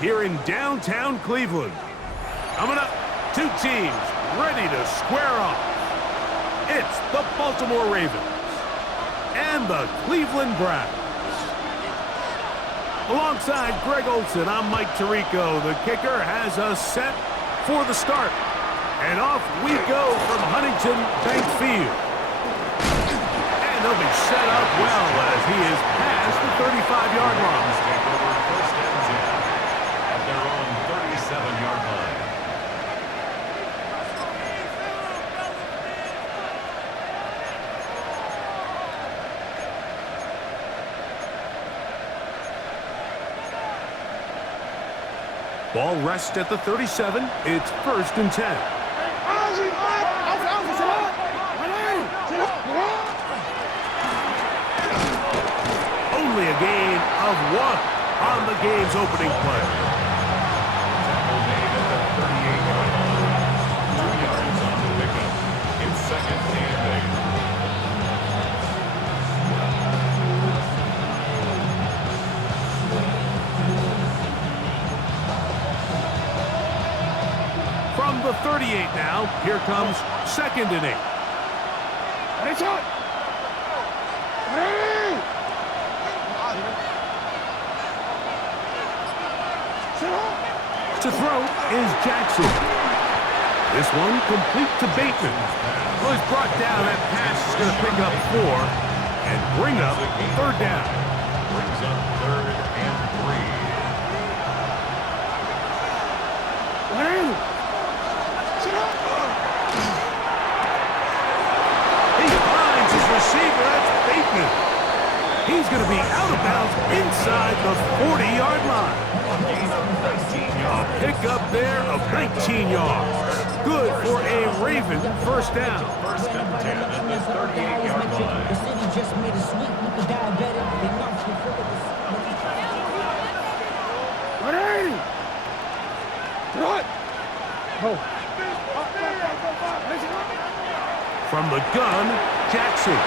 here in downtown Cleveland. Coming up, two teams ready to square off. It's the Baltimore Ravens and the Cleveland Browns. Alongside Greg Olson, I'm Mike Tirico. The kicker has us set for the start. And off we go from Huntington Bank Field. And they'll be set up well as he is past the 35-yard line. First and 10 at their own 37-yard line. Ball rests at the 37. It's first and 10. Only a gain of 1 on the game's opening play. Tackle made at the 38-yard line. 2 yards on the pickup. It's second and 8. From the 38 now, here comes second and 8. To throw is Jackson. This one complete to Bateman. Well, he's brought down. That pass is going to pick up 4 and bring up third down. Brings up third and 3. He finds his receiver. That's Bateman. He's going to be out of bounds inside the 40-yard line. A pickup there of 19 yards. Good for a Raven first down. First and 10 at the 38-yard line. The city just made a sweep. You could diabetic. They knocked you for From the gun, Jackson.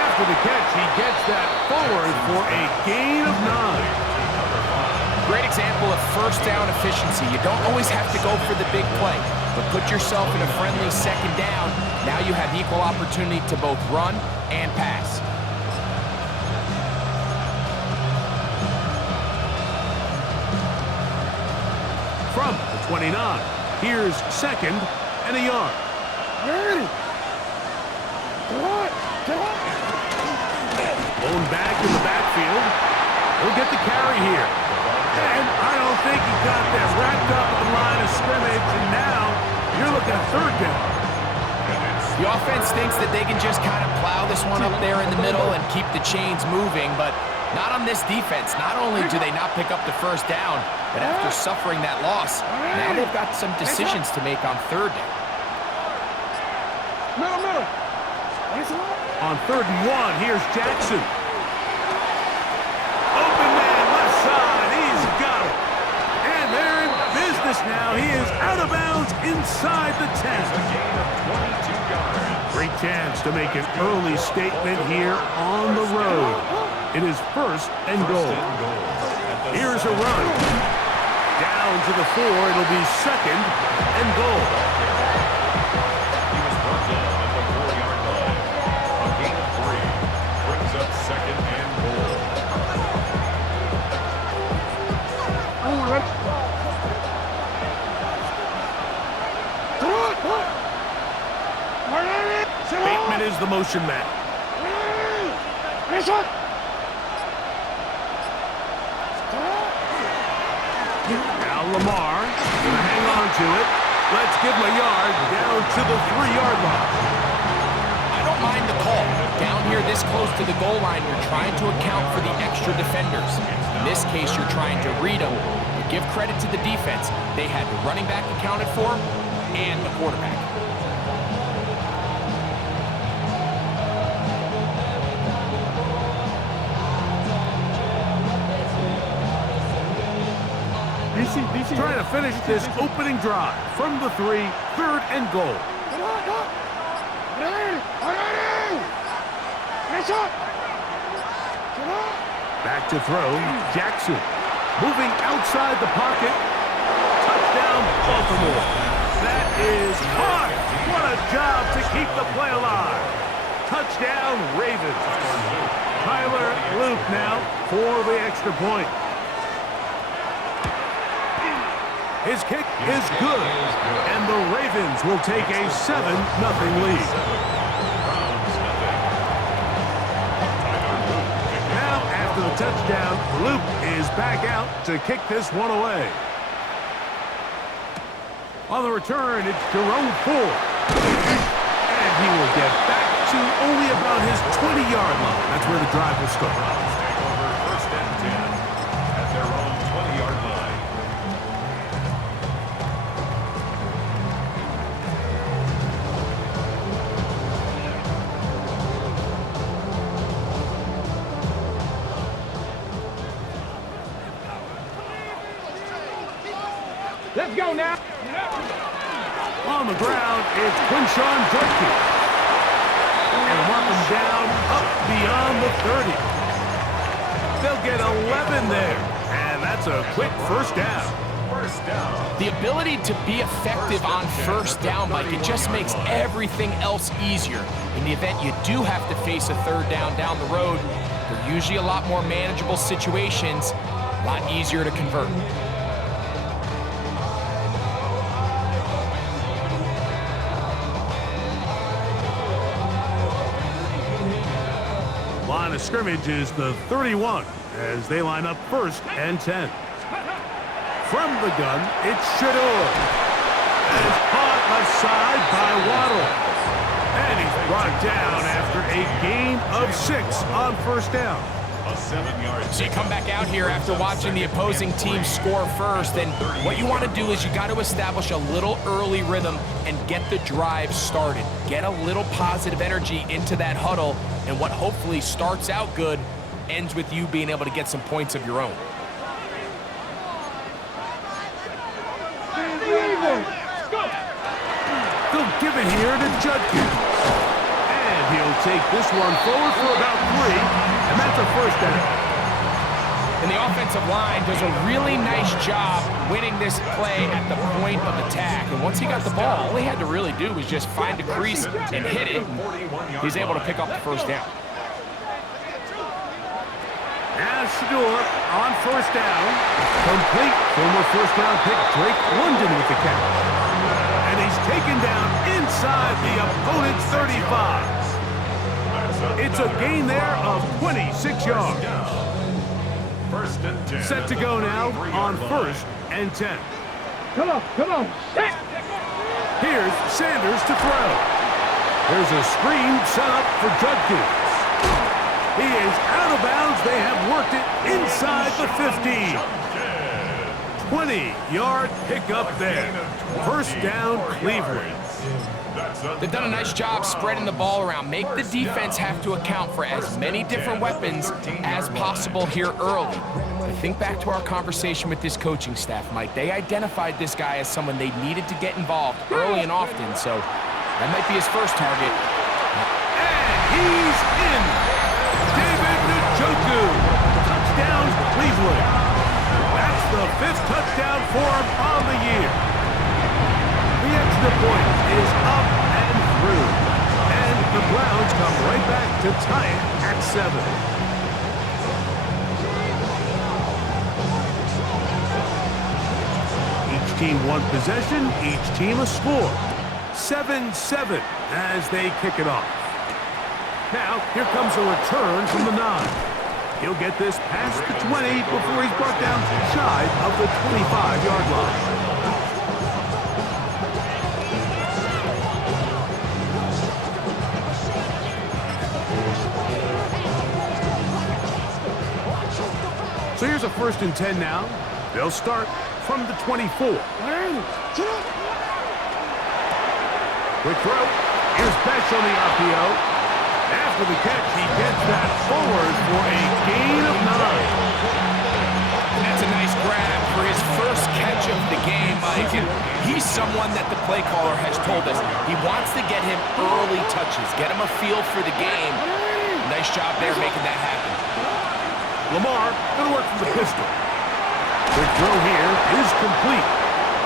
After the catch, he gets that forward for a gain of 9. Great example of first down efficiency. You don't always have to go for the big play, but put yourself in a friendly second down. Now you have equal opportunity to both run and pass. From the 29, here's second and a yard. Blown back in the backfield. He'll get the carry here. And I don't think he got that wrapped up at the line of scrimmage, and now you're looking at third down. The offense thinks that they can just kind of plow this one up there in the middle and keep the chains moving, but not on this defense. Not only do they not pick up the first down, but after suffering that loss, now they've got some decisions to make on third down. On third and 1, here's Jackson. Open man, left side, he's got it. And they're in business now. He is out of bounds inside the 10. A gain of 22 yards. Great chance to make an early statement here on the road. It is first and goal. Here's a run. Down to the 4, it'll be second and goal. He was brought down at the 4-yard line. A gain of 3 brings up second and goal. Bateman is the motion man. Now Lamar gonna hang on to it. Let's give him a yard down to the 3-yard line. I don't mind the call. Down here this close to the goal line, you're trying to account for the extra defenders. In this case, you're trying to read them. But give credit to the defense. They had the running back accounted for and the quarterback. Trying to finish this opening drive from the 3, third and goal. Back to throw, Jackson. Moving outside the pocket. Touchdown, Baltimore. That is caught. What a job to keep the play alive. Touchdown, Ravens. Tyler Luke now for the extra point. His kick is good, and the Ravens will take a 7-0 lead. Now, after the touchdown, Luke is back out to kick this one away. On the return, it's Jerome Ford. And he will get back to only about his 20-yard line. That's where the drive will start. Take over 1st and 10 at their own 20-yard line. Let's go now. On the ground, it's Quinshawn Judkins. And mark him down up beyond the 30. They'll get 11 there. And that's a quick first down. First down. The ability to be effective on first down, Mike, it just makes everything else easier. In the event you do have to face a third down the road, they're usually a lot more manageable situations, a lot easier to convert. Line of scrimmage is the 31 as they line up 1st and 10. From the gun, it's Shador. And it's caught left side by Waddle. And he's brought down after a gain of 6 on first down. A 7-yard. So you come back out here after watching the opposing team score first, and what you want to do is you got to establish a little early rhythm and get the drive started. Get a little positive energy into that huddle, and what hopefully starts out good ends with you being able to get some points of your own. They'll give it here to Judkins. And he'll take this one forward for about 3, and that's a first down. And the offensive line does a really nice job winning this play at the point of attack. And once he got the ball, all he had to really do was just find a crease and hit it. He's able to pick up the first down. Now Shador on first down. Complete. Former first down pick Drake London with the catch. And he's taken down inside the opponent's 35. It's a gain there of 26 yards. 1st and 10. Set to go now on 1st and 10. Come on. Here's Sanders to throw. There's a screen set up for Judkins. He is out of bounds. They have worked it inside the 15. 20-yard pickup there. First down, Cleveland. They've done a nice job spreading the ball around. Make the defense have to account for as many different weapons as possible here early. But think back to our conversation with this coaching staff, Mike. They identified this guy as someone they needed to get involved early and often, so that might be his first target. And he's in. David Njoku. Touchdown, Cleveland. That's the 5th touchdown for him on the year. The extra point is up and through. And the Browns come right back to tie it at 7. Each team one possession, each team a score. 7-7 as they kick it off. Now, here comes a return from the 9. He'll get this past the 20 before he's brought down shy of the 25-yard line. So here's a 1st and 10 now. They'll start from the 24. Quick throw. Here's Besh on the RPO. After the catch, he gets that forward for a gain of 9. That's a nice grab for his first catch of the game, Mike. And he's someone that the play caller has told us he wants to get him early touches, get him a feel for the game. Nice job there making that happen. Lamar going to work from the pistol. The throw here is complete.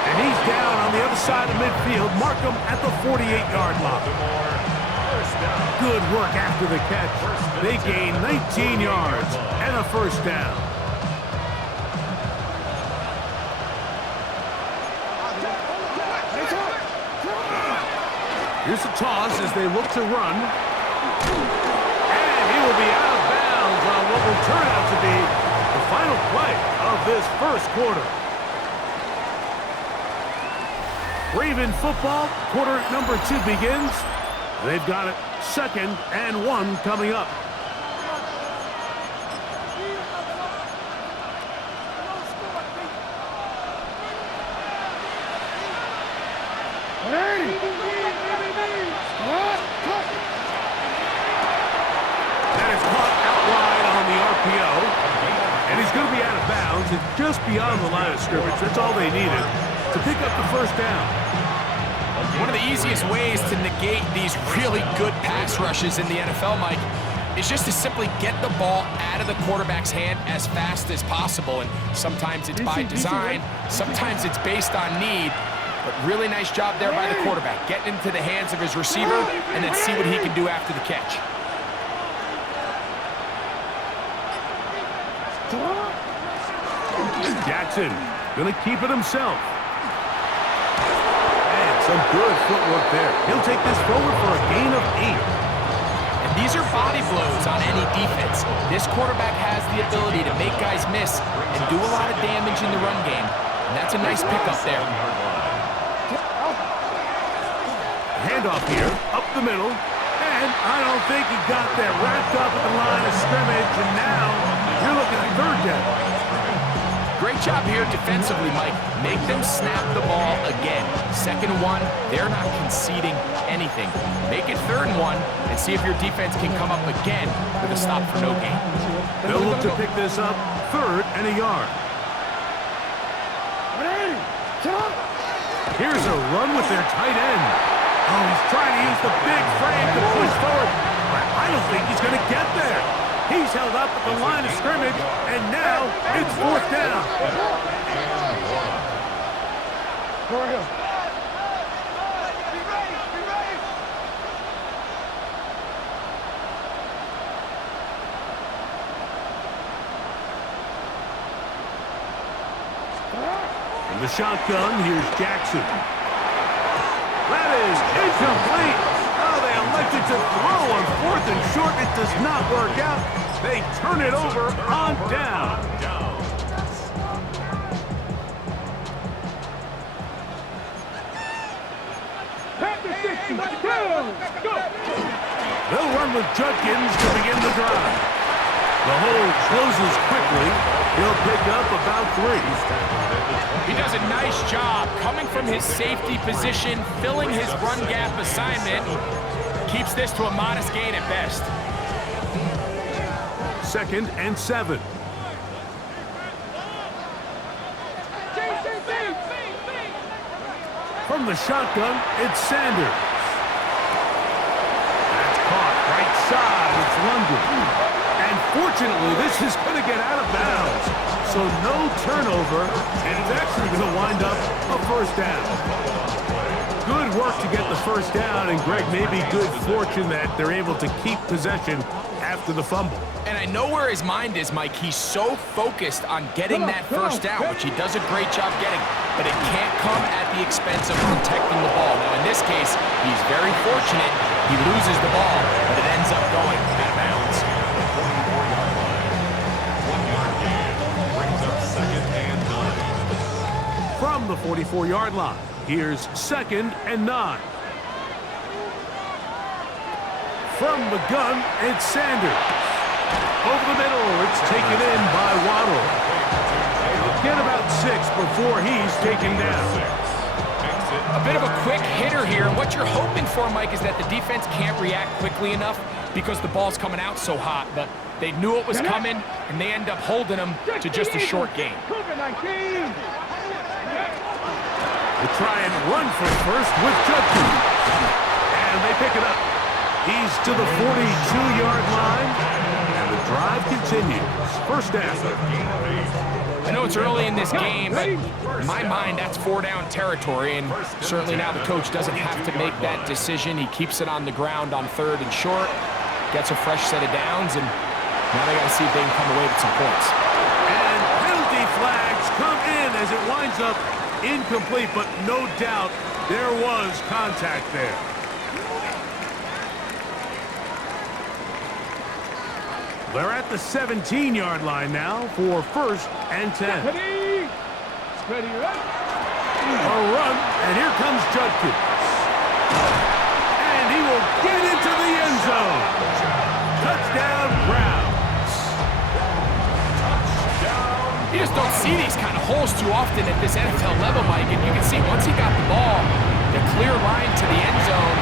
And he's down on the other side of midfield. Mark him at the 48-yard line. Good work after the catch. They gain 19 yards and a first down. Here's a toss as they look to run. And he will be out of bounds on what will turn out to be the final play of this first quarter. Raven football, quarter number 2 begins. They've got it 2nd and 1 coming up. That is caught out wide on the RPO. And he's going to be out of bounds and just beyond the line of scrimmage. That's all they needed to pick up the first down. One of the easiest ways to negate these really good pass rushes in the NFL, Mike, is just to simply get the ball out of the quarterback's hand as fast as possible. And sometimes it's by design, sometimes it's based on need. But really nice job there by the quarterback, getting into the hands of his receiver and then see what he can do after the catch. Jackson going to keep it himself. And some good footwork there. He'll take this forward for a gain of 8. And these are body blows on any defense. This quarterback has the ability to make guys miss and do a lot of damage in the run game. And that's a nice pickup there. Handoff here, up the middle. And I don't think he got that wrapped up at the line of scrimmage. And now you're looking at 3rd down. Great job here defensively, Mike. Make them snap the ball again. 2nd and 1, they're not conceding anything. Make it 3rd and 1 and see if your defense can come up again with a stop for no gain. They'll look to pick this up 3rd and a yard. Here's a run with their tight end. Oh, he's trying to use the big frame to push forward, but I don't think he's going to get there. He's held up at the line of scrimmage, and now it's 4th down. In the shotgun, here's Jackson. That is incomplete. Oh, they elected to throw on 4th and short. It does not work out. They turn it over on down. They'll run with Judkins to begin the drive. The hole closes quickly. He'll pick up about 3. He does a nice job coming from his safety position, filling his run gap assignment. Keeps this to a modest gain at best. 2nd and 7. From the shotgun, it's Sanders. That's caught right side. It's London. And fortunately, this is going to get out of bounds. So no turnover, and it's actually going to wind up a first down. Good work to get the first down, and Greg, maybe good fortune that they're able to keep possession after the fumble. And I know where his mind is, Mike. He's so focused on getting that first down, which he does a great job getting, but it can't come at the expense of protecting the ball. Now, in this case, he's very fortunate. He loses the ball, but it ends up going out of bounds. From the 44-yard line, here's 2nd and 9. From the gun, it's Sanders. Over the middle, it's taken in by Waddle. He'll get about 6 before he's taken down. A bit of a quick hitter here. What you're hoping for, Mike, is that the defense can't react quickly enough because the ball's coming out so hot. But they knew it was coming, and they end up holding him to just a short gain. They try and run for first with Judkins. And they pick it up. He's to the 42-yard line, and the drive continues. First down. I know it's early in this game, but in my mind, that's 4-down territory, and certainly now the coach doesn't have to make that decision. He keeps it on the ground on 3rd and short, gets a fresh set of downs, and now they got to see if they can come away with some points. And penalty flags come in as it winds up incomplete, but no doubt there was contact there. They're at the 17-yard line now for 1st and 10. Ready? Ready, right? A run, and here comes Judkins. And he will get into the end zone. Touchdown, Browns. You just don't see these kind of holes too often at this NFL level, Mike, and you can see once he got the ball, the clear line to the end zone,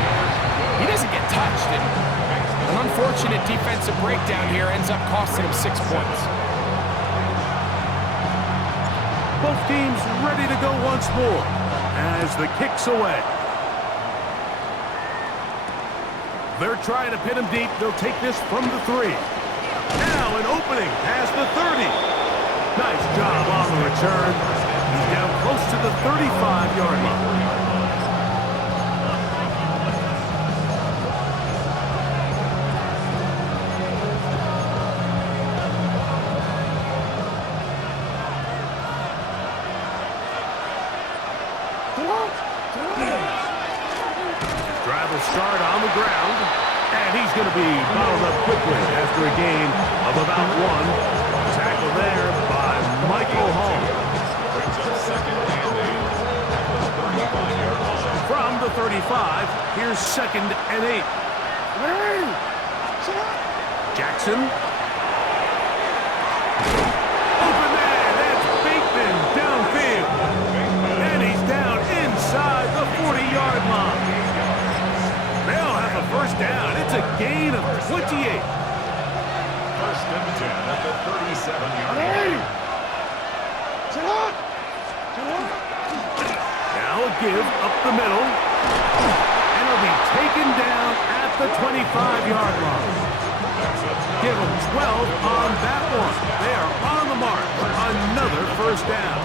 he doesn't get touched, and an unfortunate defensive breakdown here ends up costing him 6 points. Both teams ready to go once more as the kick's away. They're trying to pin him deep. They'll take this from the 3. Now an opening past the 30. Nice job on the return. He's down close to the 35-yard line. Drive will start on the ground, and he's going to be bottled up quickly after a gain of about 1. Tackle there by Michael Hall. Brings up 2nd and 8 at the 35-yard line. From the 35, here's 2nd and 8. Jackson. Open man, that's Bateman downfield. And he's down inside the 40-yard line. They'll have a 1st down. It's a gain of 28. 1st and 10 at the 37-yard line. Now a give up the middle. And it'll be taken down at the 25-yard line. Give them 12 on that one. They are on the mark for another 1st down.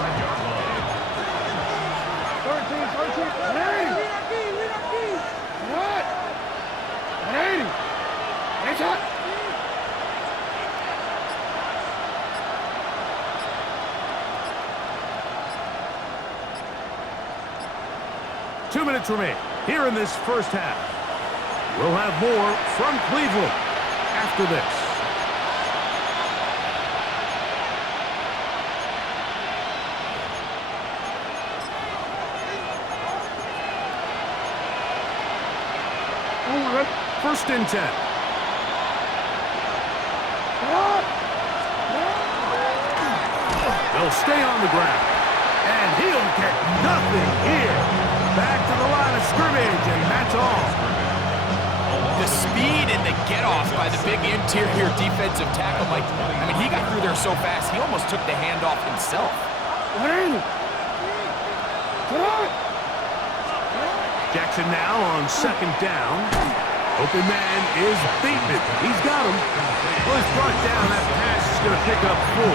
2 minutes remain here in this 1st half. We'll have more from Cleveland after this. First and 10. They'll stay on the ground. And he'll get nothing here. Back to the line of scrimmage, and that's all. The speed and the get-off by the big interior defensive tackle, Mike. I mean, he got through there so fast, he almost took the handoff himself. Jackson now on 2nd down. Open man is Bateman. He's got him. Well, he's brought down. That pass is going to pick up 4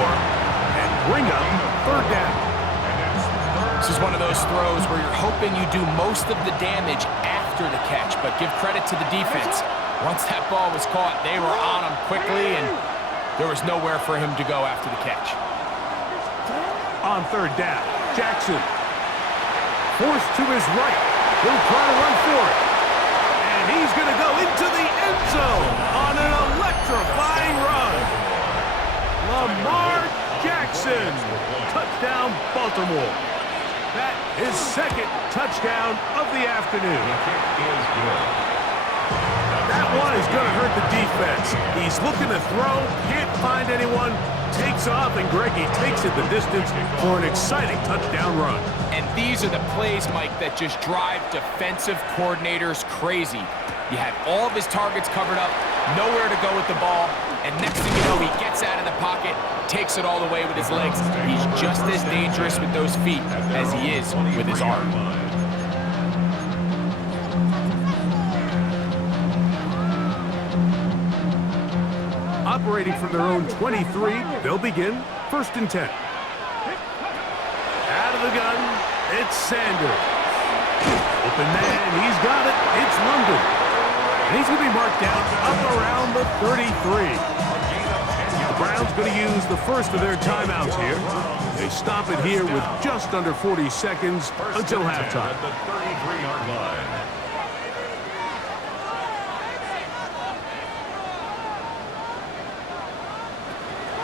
and bring up 3rd down. This is one of those throws where you're hoping you do most of the damage after the catch, but give credit to the defense. Once that ball was caught, they were on him quickly, and there was nowhere for him to go after the catch. On 3rd down, Jackson. Forced to his right. He'll try to run for it. And he's going to go into the end zone on an electrifying run. Lamar Jackson. Touchdown, Baltimore. That is 2nd touchdown of the afternoon. That one is going to hurt the defense. He's looking to throw, can't find anyone, takes off, and Greggy takes it the distance for an exciting touchdown run. And these are the plays, Mike, that just drive defensive coordinators crazy. You have all of his targets covered up, nowhere to go with the ball, and next thing you know, he gets out of the pocket, takes it all the way with his legs. He's just as dangerous with those feet as he is with his arm. Operating from their own 23, they'll begin 1st and 10. the gun. It's Sanders. Open man. He's got it. It's London. And he's going to be marked down up around the 33. The Browns going to use the first of their timeouts here. They stop it here with just under 40 seconds until halftime. At the 33-yard line.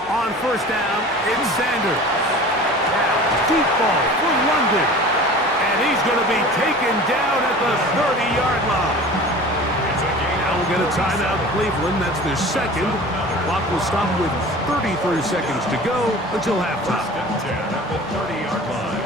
On first down, it's Sanders. Now, deep ball for London. And he's going to be taken down at the 30-yard line. Now we'll get a timeout, Cleveland. That's their second. The clock will stop with 33 seconds to go until halftime. First and 10 at the 30-yard line.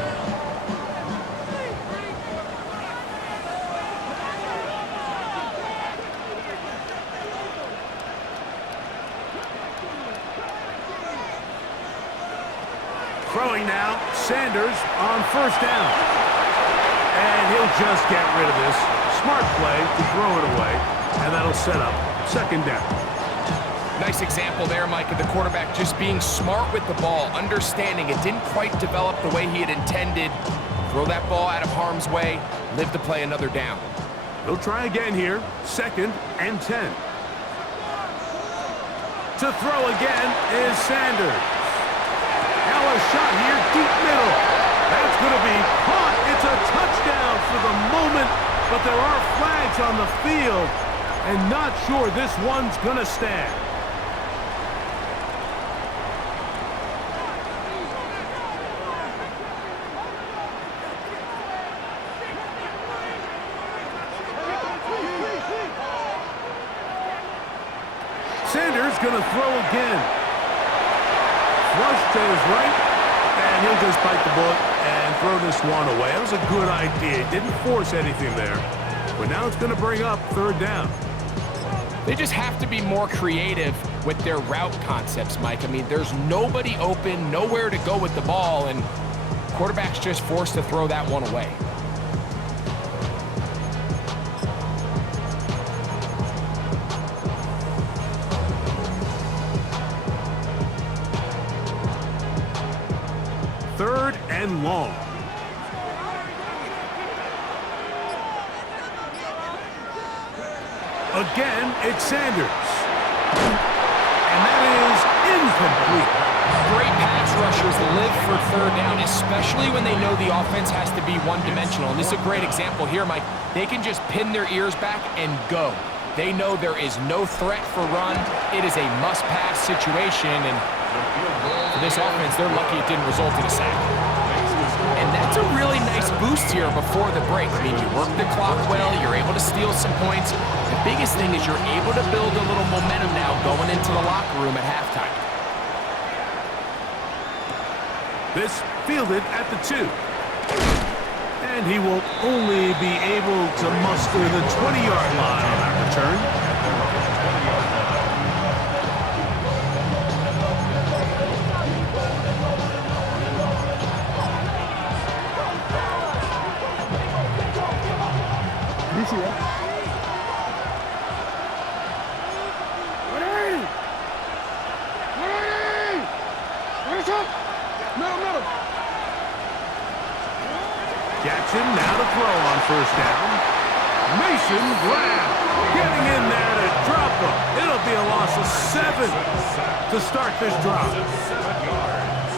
Throwing now, Sanders on first down. And he'll just get rid of this. Smart play to throw it away. And that'll set up second down. Nice example there, Mike, of the quarterback just being smart with the ball, understanding it didn't quite develop the way he had intended. Throw that ball out of harm's way, live to play another down. They'll try again here, second and 10. To throw again is Sanders. Now a shot here, deep middle. That's going to be caught. It's a touchdown for the moment, but there are flags on the field, and not sure this one's going to stand. Sanders going to throw again. Flush to his right, and he'll just bite the bullet and throw this one away. That was a good idea. Didn't force anything there. But now it's going to bring up third down. They just have to be more creative with their route concepts, Mike. I mean, there's nobody open, nowhere to go with the ball, and quarterback's just forced to throw that one away. Third and long. Again, it's Sanders. And that is incomplete. Great pass rushers live for third down, especially when they know the offense has to be one-dimensional. And this is a great example here, Mike. They can just pin their ears back and go. They know there is no threat for run. It is a must-pass situation, and for this offense, they're lucky it didn't result in a sack. And that's a really nice boost here before the break. I mean, you work the clock well, you're able to steal some points. The biggest thing is you're able to build a little momentum now going into the locker room at halftime. This fielded at the 2. And he will only be able to muster the 20-yard line on that return. Jackson now to throw on first down. Mason Graham getting in there to drop him. It'll be a loss of 7 to start this drive.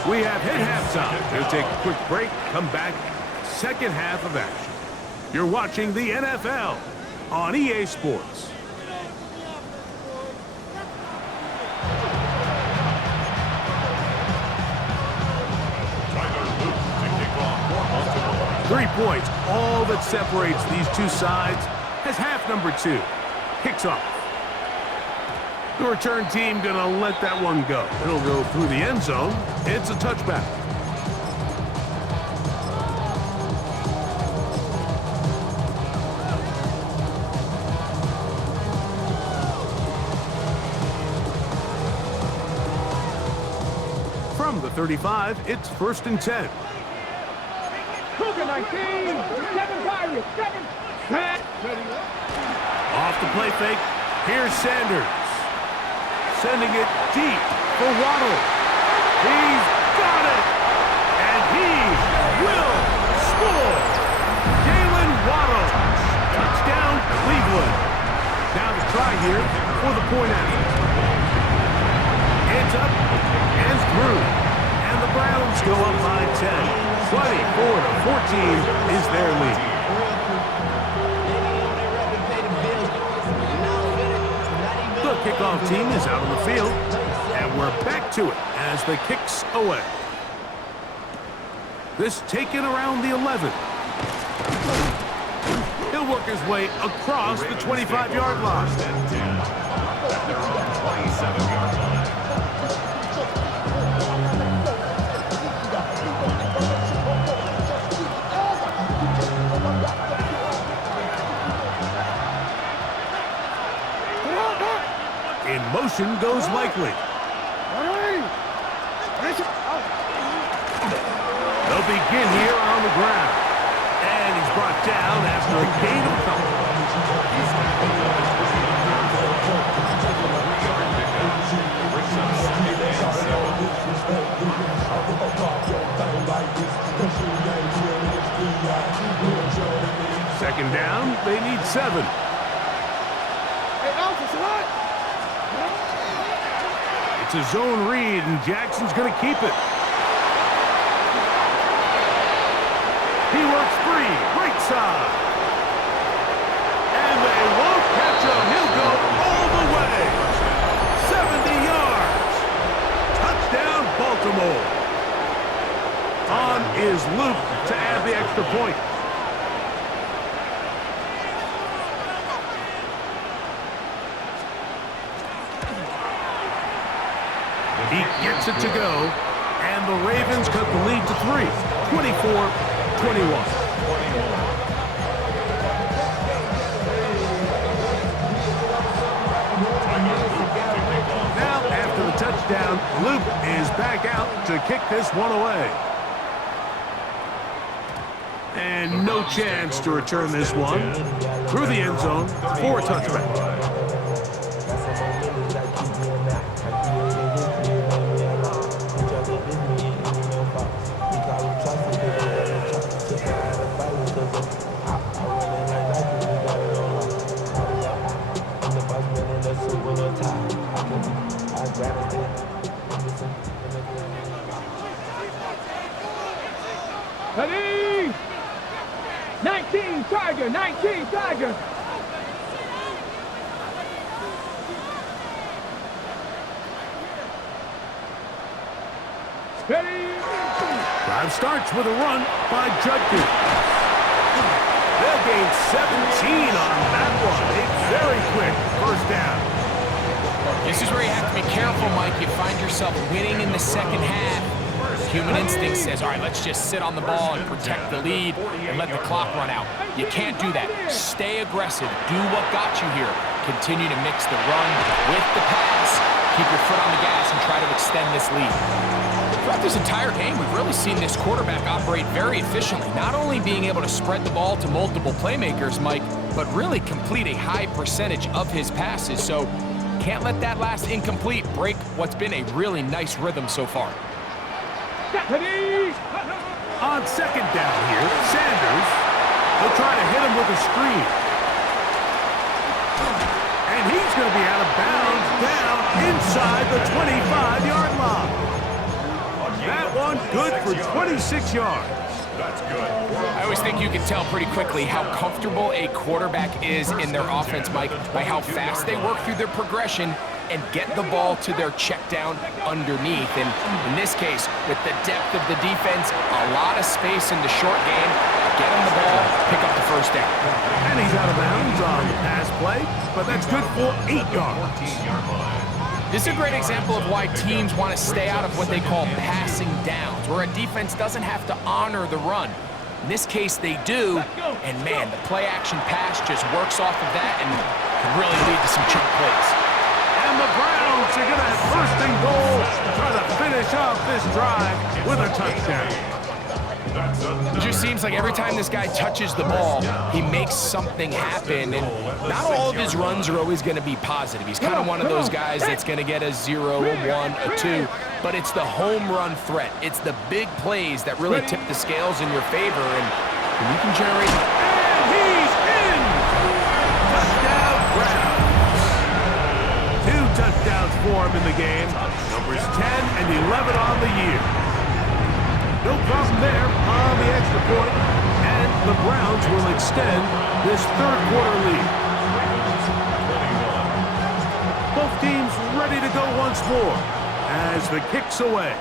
We have hit halftime. We'll take a quick break, come back, second half of action. You're watching the NFL on EA Sports. Tyler Luke to kick off for Baltimore. 3 points, all that separates these two sides, as half number 2 kicks off. The return team gonna let that one go. It'll go through the end zone. It's a touchback. From the 35, it's first and 10. Cougar 19, 7 Pirates, 7. Off the play fake, here's Sanders. Sending it deep for Waddle. He's got it! And he will 24-14 is their lead. The kickoff team is out on the field, and we're back to it as the kick's away. This taken around the 11. He'll work his way across the 25-yard line. First and 10 at their own 27-yard line. In motion goes Likely. They'll begin here on the ground. And he's brought down after a gain of a couple. Second down, they need 7. It's a zone read, and Jackson's going to keep it. He works free, right side. And they won't catch him. He'll go all the way. 70 yards. Touchdown, Baltimore. On is Luke to add the extra point. He gets it to go, and the Ravens cut the lead to 3, 24-21. Now, after the touchdown, Luke is back out to kick this one away. And no chance to return this one through the end zone for a touchback. Ready? 19 Tiger, 19 Tiger. Ready? Drive starts with a run by Judkins. They'll gain 17 on that one. A very quick first down. This is where you have to be careful, Mike. You find yourself winning in the second half. Human instinct says, all right, let's just sit on the ball and protect the lead and let the clock run out. You can't do that. Stay aggressive. Do what got you here. Continue to mix the run with the pass. Keep your foot on the gas and try to extend this lead. Throughout this entire game, we've really seen this quarterback operate very efficiently, not only being able to spread the ball to multiple playmakers, Mike, but really complete a high percentage of his passes. So can't let that last incomplete break what's been a really nice rhythm so far. On second down here, Sanders will try to hit him with a screen. And he's going to be out of bounds down inside the 25-yard line. That one good for 26 yards. That's good. I always think you can tell pretty quickly how comfortable a quarterback is in their offense, Mike, by how fast they work through their progression and get the ball to their check down underneath. And in this case, with the depth of the defense, a lot of space in the short game, get him the ball, pick up the first down. And he's out of bounds on the pass play, but that's good for 8 yards. This is a great example of why teams want to stay out of what they call passing downs, where a defense doesn't have to honor the run. In this case, they do, and man, the play-action pass just works off of that and can really lead to some chunk plays. And the Browns are going to have first and goal, try to finish off this drive with a touchdown. It just seems like every time this guy touches the ball, he makes something happen, and not all of his runs are always going to be positive. He's kind of one of those guys that's going to get a 0, a 1, a 2, but it's the home run threat. It's the big plays that really tip the scales in your favor, and you can generate... And he's in! Touchdown, Browns. 2 touchdowns for him in the game. Numbers 10 and 11 on the year. No problem there on the extra point, and the Browns will extend this third quarter lead. Both teams ready to go once more as the kick's away.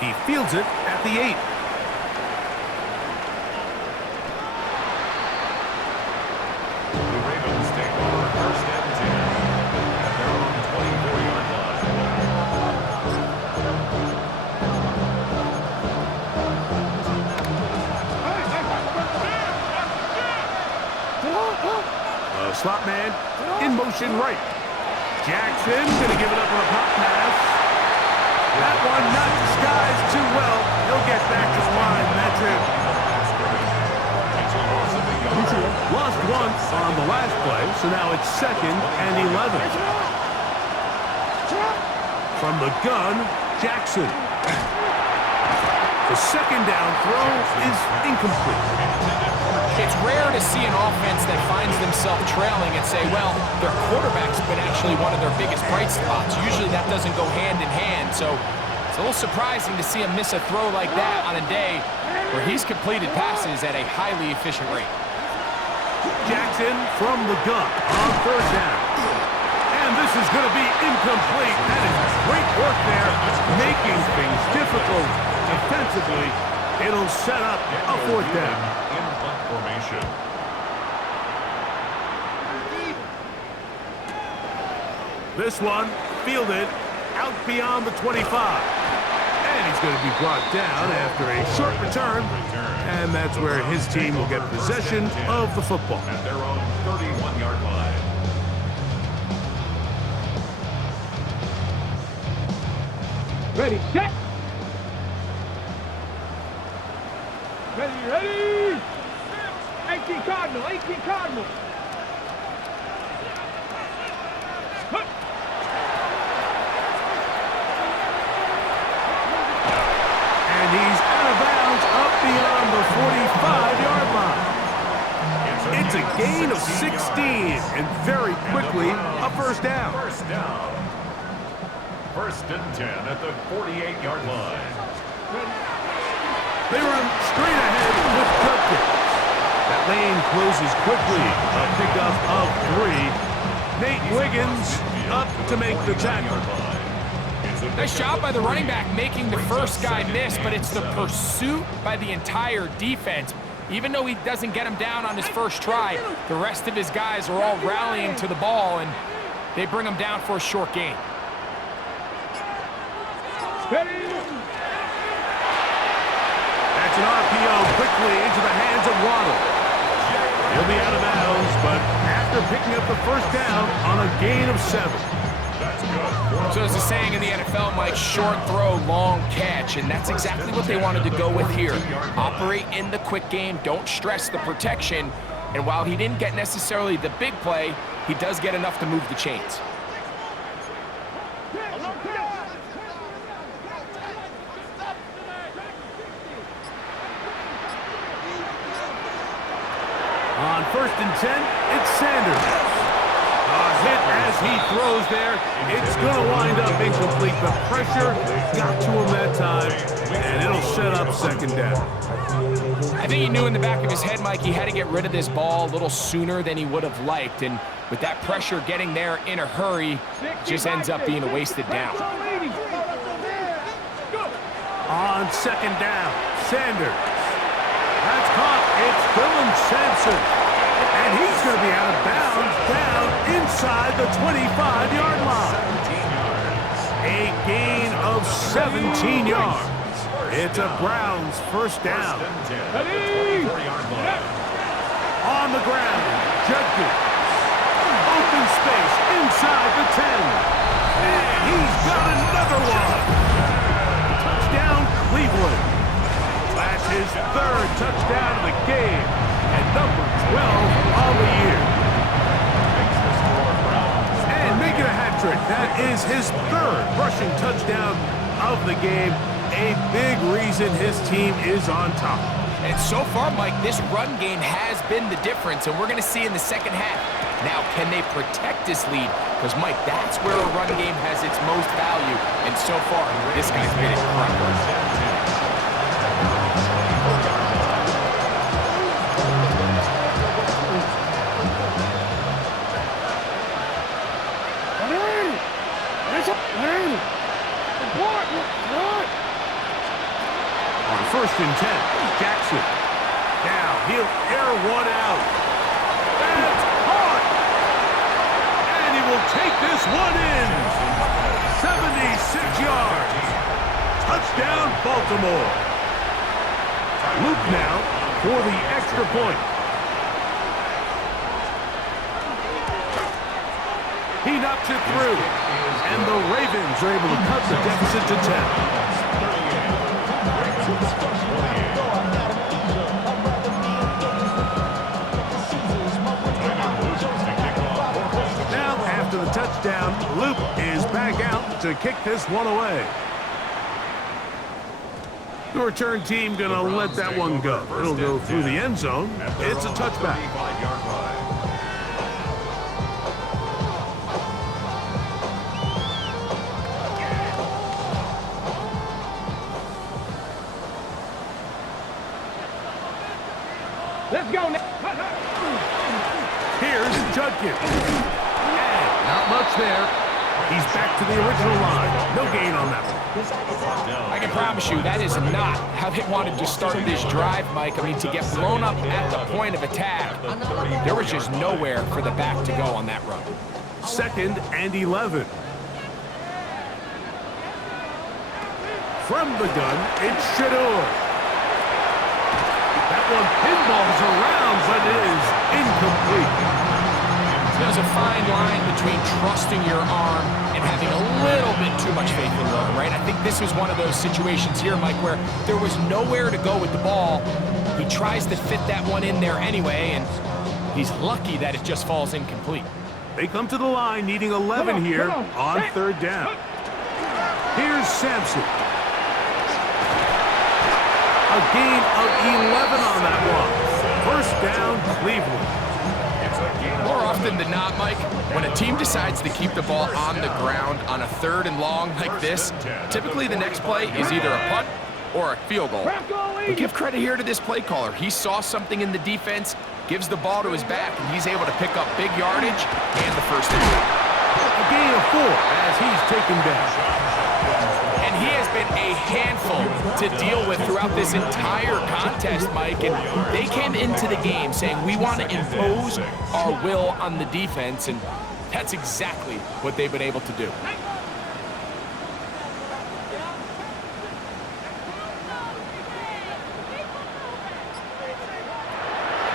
He fields it at the 8. The Ravens take over first and 10 at their own 24-yard line. Slot man in motion right. Jackson going to give it up on a pop pass. That one not disguised too well. He'll get back to the line. That's it. Lost once on the last play, so now it's 2nd and 11. From the gun, Jackson. The second down throw is incomplete. It's rare to see an offense that finds themselves trailing and say, well, their quarterback's been actually one of their biggest bright spots. Usually that doesn't go hand in hand, so it's a little surprising to see him miss a throw like that on a day where he's completed passes at a highly efficient rate. Jackson from the gun on third down. And this is going to be incomplete. That is great work there, making things difficult defensively. It'll set up a fourth down. In punt formation. This one fielded out beyond the 25. And he's going to be brought down after a short return. And that's where his team will get possession of the football. At their own 31-yard line. Ready, set. Ready. 18 Cardinal, 18 Cardinal. And he's out of bounds up beyond the 45-yard line. It's a gain of 16, and very quickly a first down. First down. First and 10 at the 48-yard line. They run straight ahead with Judkins. That lane closes quickly. A pickup of 3. Nate Wiggins up to make the tackle. Nice job by the running back making the first guy miss, but it's the pursuit by the entire defense. Even though he doesn't get him down on his first try, the rest of his guys are all rallying to the ball, and they bring him down for a short gain. That's an RPO quickly into the hands of Waddle. He'll be out of bounds, but after picking up the first down on a gain of 7. So there's a saying in the NFL, Mike, short throw, long catch, and that's exactly what they wanted to go with here. Operate in the quick game, don't stress the protection, and while he didn't get necessarily the big play, he does get enough to move the chains. On first and 10, it's Sanders. A hit as he throws there. It's going to wind up incomplete. The pressure got to him that time, and it'll set up second down. I think he knew in the back of his head, Mike, he had to get rid of this ball a little sooner than he would have liked, and with that pressure getting there in a hurry, just ends up being a wasted down. On second down, Sanders. That's caught. It's Dylan Sampson. And he's going to be out of bounds down inside the 25-yard line. A gain of 17 yards. It's a Browns first down. On the ground, Judkins. Open space inside the 10. And he's got another one. Touchdown, Cleveland. That's his third touchdown of the game. And number 12 on the year. And making a hat trick. That is his third rushing touchdown of the game. A big reason his team is on top. And so far, Mike, this run game has been the difference, and we're going to see in the second half. Now, can they protect this lead? Because, Mike, that's where a run game has its most value. And so far, this guy's been incredible. first and 10. Jackson. Now he'll air one out. That's caught. And he will take this one in. 76 yards. Touchdown, Baltimore. Luke now for the extra point. He knocks it through. And the Ravens are able to cut the deficit to 10. Now, after the touchdown, Luke is back out to kick this one away. The return team going to let that one go. It'll go through the end zone. It's a touchback. Let's go now. Here's Judkins. And not much there. He's back to the original line. No gain on that one. I can promise you that is not how they wanted to start this drive, Mike. I mean, to get blown up at the point of attack, there was just nowhere for the back to go on that run. 2nd and 11. From the gun, it's Shador. That one pinballs around, but it is incomplete. There's a fine line between trusting your arm and having a little bit too much faith in your arm, right? I think this was one of those situations here, Mike, where there was nowhere to go with the ball. He tries to fit that one in there anyway, and he's lucky that it just falls incomplete. They come to the line needing 11 here on 3rd down. Here's Sampson. A gain of 11 on that one. 1st down, Cleveland. More often than not, Mike, when a team decides to keep the ball on the ground on a 3rd and long like this, typically the next play is either a punt or a field goal. But give credit here to this play caller. He saw something in the defense, gives the ball to his back, and he's able to pick up big yardage and the 1st down. A gain of 4 as he's taken down. And he has been a handful to deal with throughout this entire contest, Mike. And they came into the game saying, we want to impose our will on the defense, and that's exactly what they've been able to do.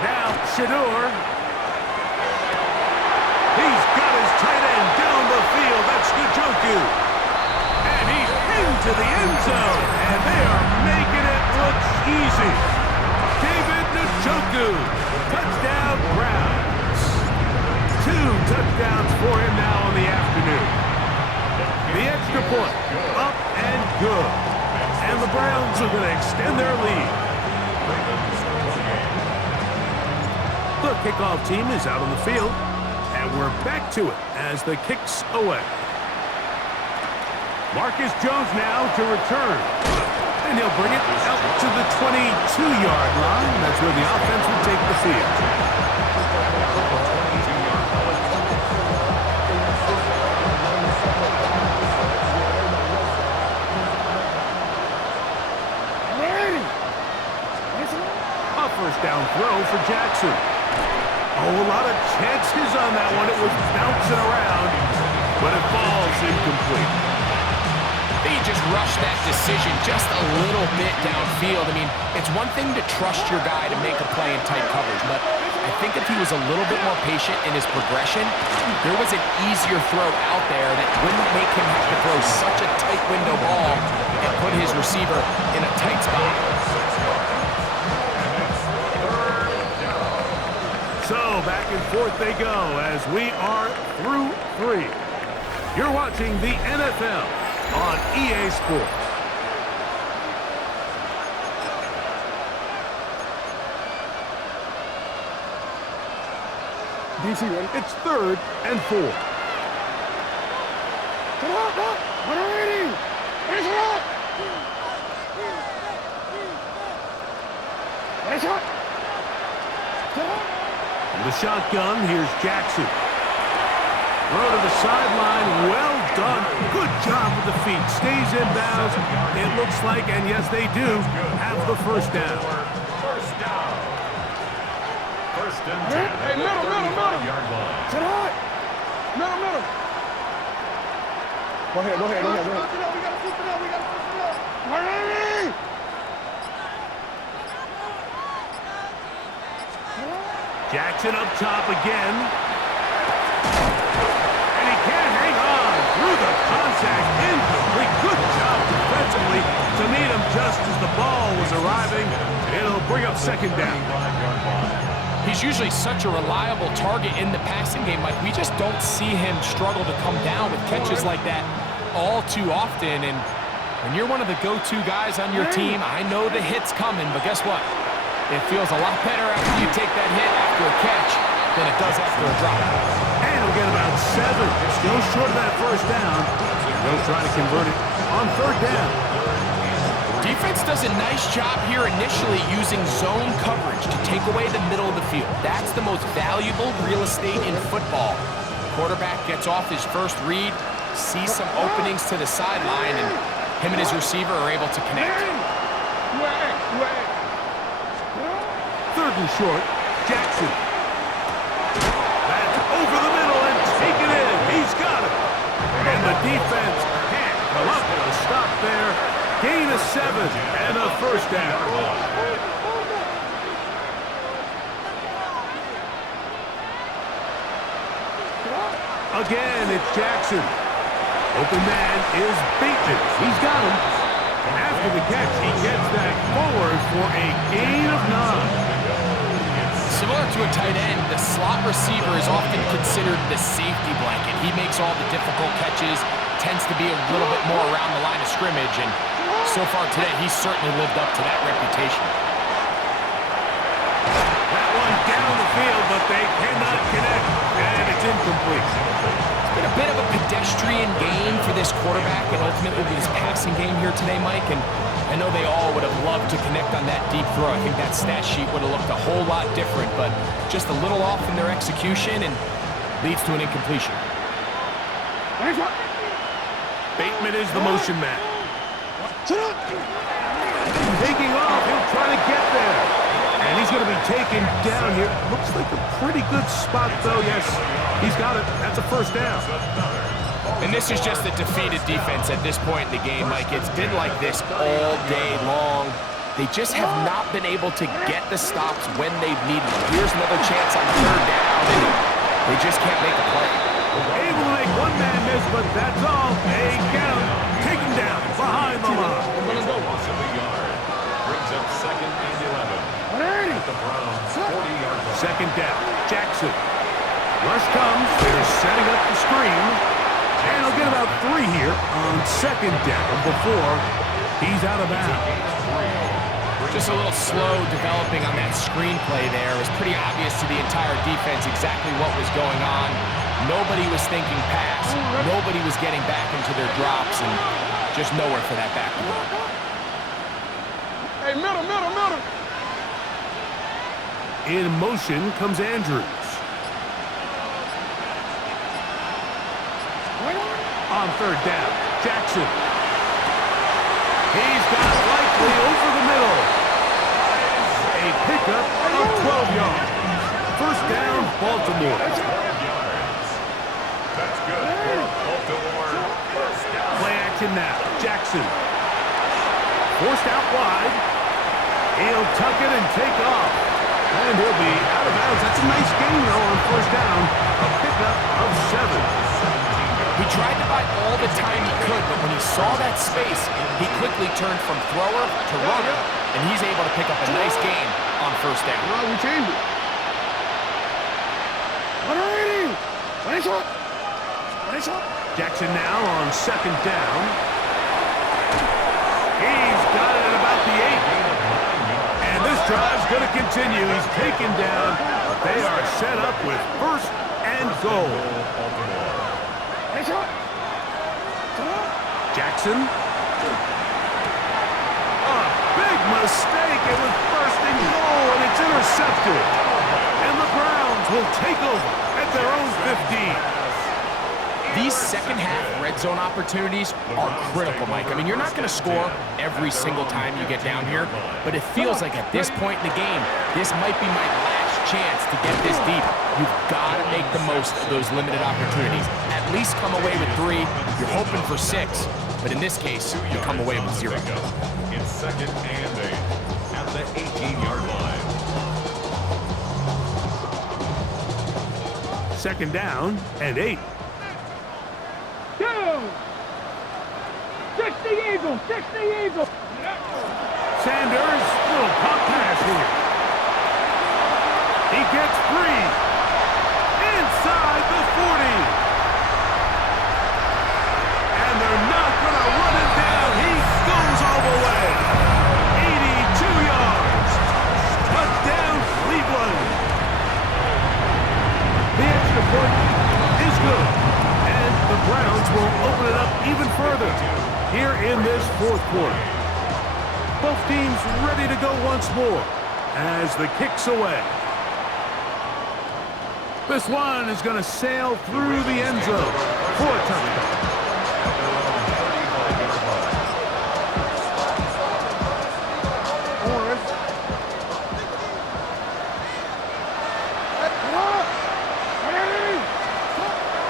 Now, Shador. He's got his tight end down the field. That's Njoku. And he's into the end zone. And they are making it look easy. David Njoku. Touchdown, Browns. 2 touchdowns for him now in the afternoon. The extra point. Up and good. And the Browns are going to extend their lead. The kickoff team is out on the field, and we're back to it as the kick's away. Marcus Jones now to return, and he'll bring it out to the 22-yard line. That's where the offense will take the field. A 1st down throw for Jackson. Oh, a lot of chances on that one. It was bouncing around, but it falls incomplete. They just rushed that decision just a little bit downfield. I mean, it's one thing to trust your guy to make a play in tight coverage, but I think if he was a little bit more patient in his progression, there was an easier throw out there that wouldn't make him have to throw such a tight window ball and put his receiver in a tight spot. So back and forth they go as we are through 3. You're watching the NFL on EA Sports. DC ready? It's 3rd and 4. From the shotgun, here's Jackson. Throw to the sideline, well done. Good job with the feet. Stays in bounds. It looks like, and yes, they do, have the first down. First down. First and 10. Hey, middle. 35-yard line. Sit high. Middle. Go ahead. We gotta switch it up. Ready? Jackson up top again. And he can't hang on through the contact. Incomplete. Good job defensively to meet him just as the ball was arriving. It'll bring up second down. 35-yard line. He's usually such a reliable target in the passing game. Like, we just don't see him struggle to come down with catches like that all too often. And when you're one of the go-to guys on your team, I know the hit's coming, but guess what? It feels a lot better after you take that hit after a catch than it does after a drop. And we'll get about 7. Still short of that first down. They'll try to convert it on third down. Defense does a nice job here initially using zone coverage to take away the middle of the field. That's the most valuable real estate in football. Quarterback gets off his first read, sees some openings to the sideline, and him and his receiver are able to connect. Third and short. Jackson. That's over the middle and taken in. He's got it. And the defense can't come up with a stop there. Gain of 7 and a first down. Again, it's Jackson. Open man is Bateman. He's got him. And after the catch, he gets that forward for a gain of 9. Similar to a tight end, the slot receiver is often considered the safety blanket. He makes all the difficult catches, tends to be a little bit more around the line of scrimmage, and so far today, he's certainly lived up to that reputation. That one down the field, but they cannot connect, and it's incomplete. It's been a bit of a pedestrian game for this quarterback and ultimately his passing game here today, Mike, and I know they all would have loved to connect on that deep throw. I think that stat sheet would have looked a whole lot different, but just a little off in their execution and leads to an incompletion. Bateman is the motion man. Taking off, he'll try to get there. And he's going to be taken down here. Looks like a pretty good spot, though. Yes, he's got it. That's a first down. And this is just a defeated defense at this point in the game, Mike. It's been like this all day long. They just have not been able to get the stops when they've needed them. Here's another chance on third down, and they just can't make a play. Able to make one man miss, but that's all. They get him. Take him down behind the line. Loss of a yard. Brings up second and 11. At the Browns' 40-yard line. Second down. Jackson. Rush comes. They're setting up the screen. And he'll get about 3 here on second down before he's out of bounds. Just a little slow developing on that screenplay there. It was pretty obvious to the entire defense exactly what was going on. Nobody was thinking pass. Nobody was getting back into their drops, and just nowhere for that back to go. Hey, middle. In motion comes Andrews. On third down, Jackson. He's got Likely over the middle. A pickup of 12 yards. First down, Baltimore. That's good for Baltimore. First down. Play action now. Jackson. Forced out wide. He'll tuck it and take off. And he'll be out of bounds. That's a nice gain, though, on first down. A pickup of 7. He tried to buy all the time he could, but when he saw that space, he quickly turned from thrower to runner, and he's able to pick up a nice gain on first down. Well, we changed it. Jackson now on second down. He's got it at about the 8. And this drive's going to continue. He's taken down. They are set up with first and goal. Jackson. A big mistake. It was first and goal, and it's intercepted. And the Browns will take over at their own 15. These second half red zone opportunities are critical, Mike. I mean, you're not going to score every single time you get down here, but it feels like at this point in the game, this might be my last chance to get this deep. You've got to make the most of those limited opportunities. At least come away with 3. You're hoping for 6, but in this case, you come away with 0. In second and 8 at the 18-yard line. Second down and 8. 2. 60 Eagles, 60 Eagles. Sanders, little pop pass here. He gets 3. Inside the 40. And they're not going to run it down. He goes all the way. 82 yards. Touchdown, Cleveland. The extra point is good. And the Browns will open it up even further here in this fourth quarter. Both teams ready to go once more as the kick's away. This one is going to sail through the end zone for a touchdown.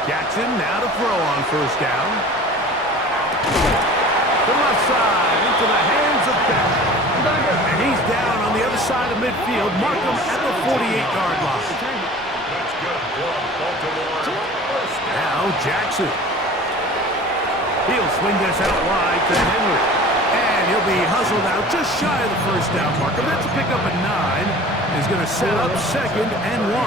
Jackson now to throw on first down. The left side into the hands of Beck. And he's down on the other side of midfield. Mark him at the 48-yard line. That's good from Baltimore. Now Jackson. He'll swing this out wide to Henry. And he'll be hustled out just shy of the first down marker. That's a pickup at 9. He's going to set up second and 1. A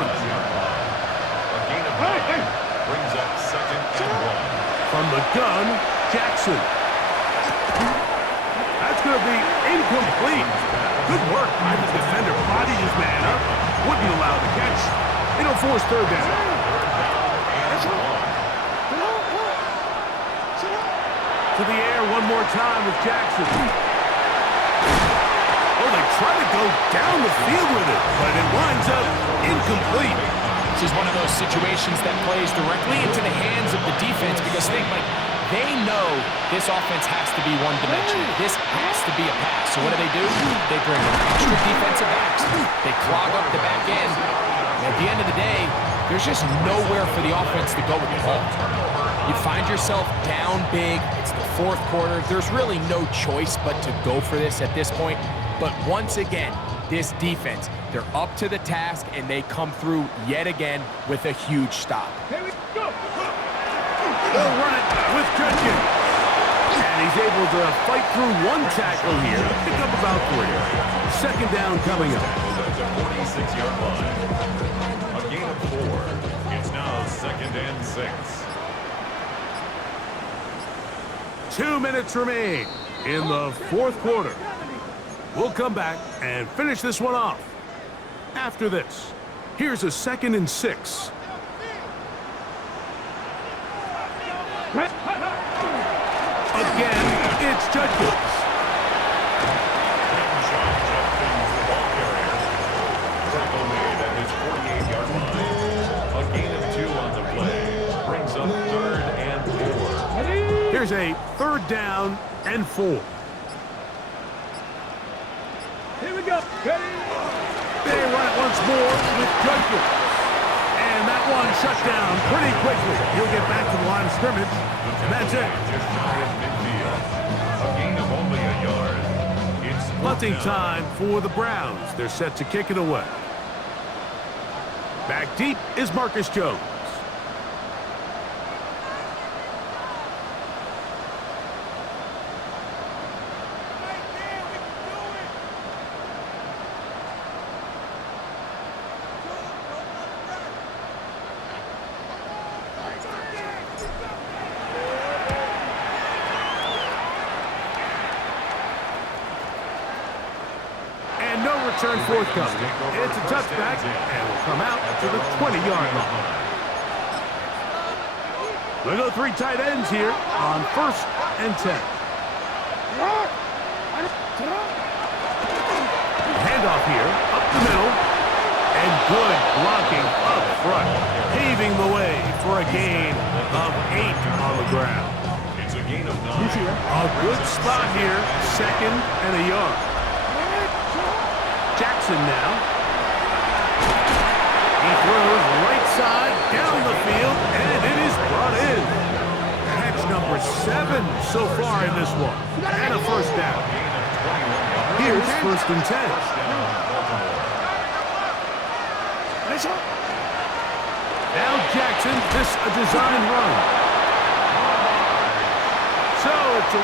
gain of 9 brings up second and 1. From the gun, Jackson. That's going to be incomplete. Good work by the defender. Bodied his man up. Wouldn't allow the catch. It'll force third down. To the air one more time with Jackson. Oh, they try to go down the field with it, but it winds up incomplete. This is one of those situations that plays directly into the hands of the defense because they know this offense has to be one-dimensional. This has to be a pass. So what do? They bring in extra defensive backs. They clog up the back end. And at the end of the day, there's just nowhere for the offense to go with the ball. You find yourself down big. It's the fourth quarter. There's really no choice but to go for this at this point. But once again, this defense, they're up to the task, and they come through yet again with a huge stop. Here we go. They'll run it with Judkins. And he's able to fight through one tackle here. Pick up about 3. Second down coming up. At the 46-yard line. A gain of 4. It's now second and 6. 2 minutes remain in the fourth quarter. We'll come back and finish this one off. After this, here's a second and 6. Again, it's Judkins. Tackle made at his 48-yard line. A gain of 2 on the play. Brings up third and 4. Here's a third down and 4. Here we go. They run it once more with Judkins. And that one shut down pretty quickly. He'll get back to the line of scrimmage, and that's it. Just shy of midfield. A gain of only a yard. It's Punting time for the Browns. They're set to kick it away. Back deep is Marcus Jones. Return forthcoming. It's a touchback and will come out to the 20-yard line. We'll go 3 tight ends here on first and 10. Handoff here, up the middle, and good blocking up front, paving the way for a gain of 8 on the ground. It's a gain of 9. A good spot here, 2nd and a yard. Jackson now. He throws right side, down the field, and it is brought in. Catch number 7 so far in this one, and a first down. Here's 1st and 10. Now Jackson, this a design run. So it's a